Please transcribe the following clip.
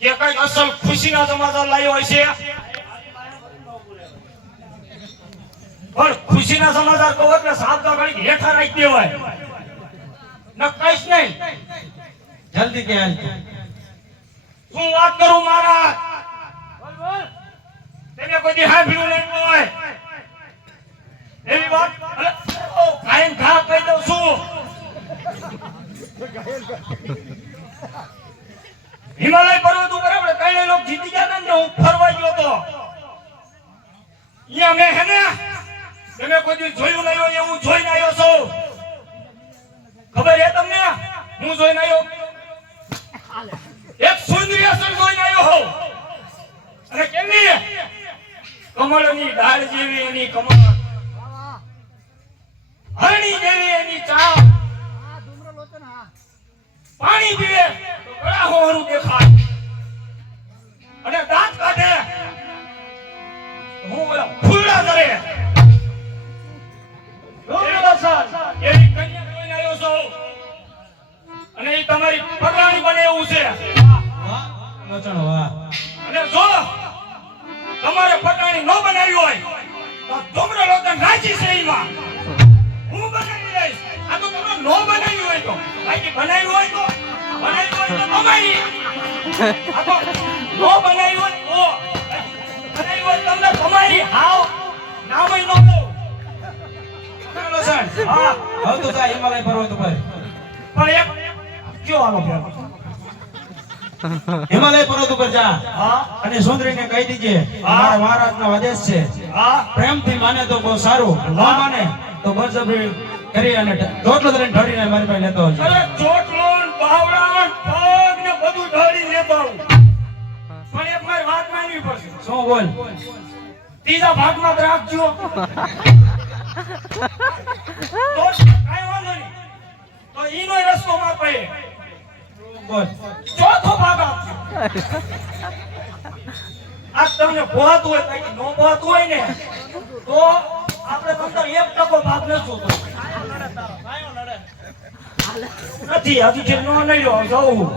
કે કઈક અસલ ખુશીના સમાચાર લાવ્યો હોય છે પણ ખુશીના સમાચાર કહો એટલે સાબદા ઘડી હેઠા રાખી દેવાય ન કઈશ નહીં જલ્દી કે હાલ હું વાત કરું મારા તમે કોઈ દી સાંભળ્યું નહીં હોય એવી વાત કાયમ ઘા કહી દઉં છું હિમાલય પર્વત ઉપર આપણે કઈ લોકો જીતી ગયા ને હું ફરવા ગયો તો અહીંયા મેં હે ને તમે કોઈ દી જોયું નહીં હોય એવું જોઈને આવ્યો છો ખબર હે તમને હું જોઈને આવ્યો એક સુંદરી અસર જોઈને આવ્યો હો અને કેવી કમળની ડાળ જેવી એની કમળ હરણી જેવી એની ચાલ પાણી પીવે તો ગળા હોવાનું દેખાય અને દાંત કાઢે હું ફૂલડા કરે એવી કન્યા જોઈને આવ્યો છું અને એ તમારી પગલાણી બને એવું છે વચન વાહ અને જો તમારે પગલાણી ન બનાવી હોય તો ધૂમ્ર લોટન રાજી છે એમાં હું બનાવી દઈશ આ તો તમે ન બનાવી હોય તો બાકી બનાવી હોય તો તમારી આ તો ન બનાવી હોય તો બનાવી હોય તમને તમારી હાવ નામ ન લો ચાલો સર હા હવે તો જા હિમાલય પર્વત ઉપર પણ એક કયો આલો ફેર હિમાલય પર્વત ઉપર જા હા અને સુંદરીને કહી દીજે મારા મહારાજનો આદેશ છે હા પ્રેમથી માને તો બહુ સારું ન માને તો બળજબરી કરી અને ચોટલો ધરીને ઢળીને મારી પાસે લેતો આવજો અરે ચોટલો બાવડા પગ ને બધું ઢળી લેતો આવું પણ એક મારી વાત માનવી પડશે શું બોલ ત્રીજા ભાગમાં જ રાખજો તો કાઈ વાંધો નહીં તો ઈનો રસ્તો માં પે બોલ ચોથો ભાગ આપજો આ તમને પોહાતું હોય કઈ નો પોહાતું હોય ને તો આપણે અંદર 1% ભાગ લેશું નથી હજી જે નો નહીં લો જવું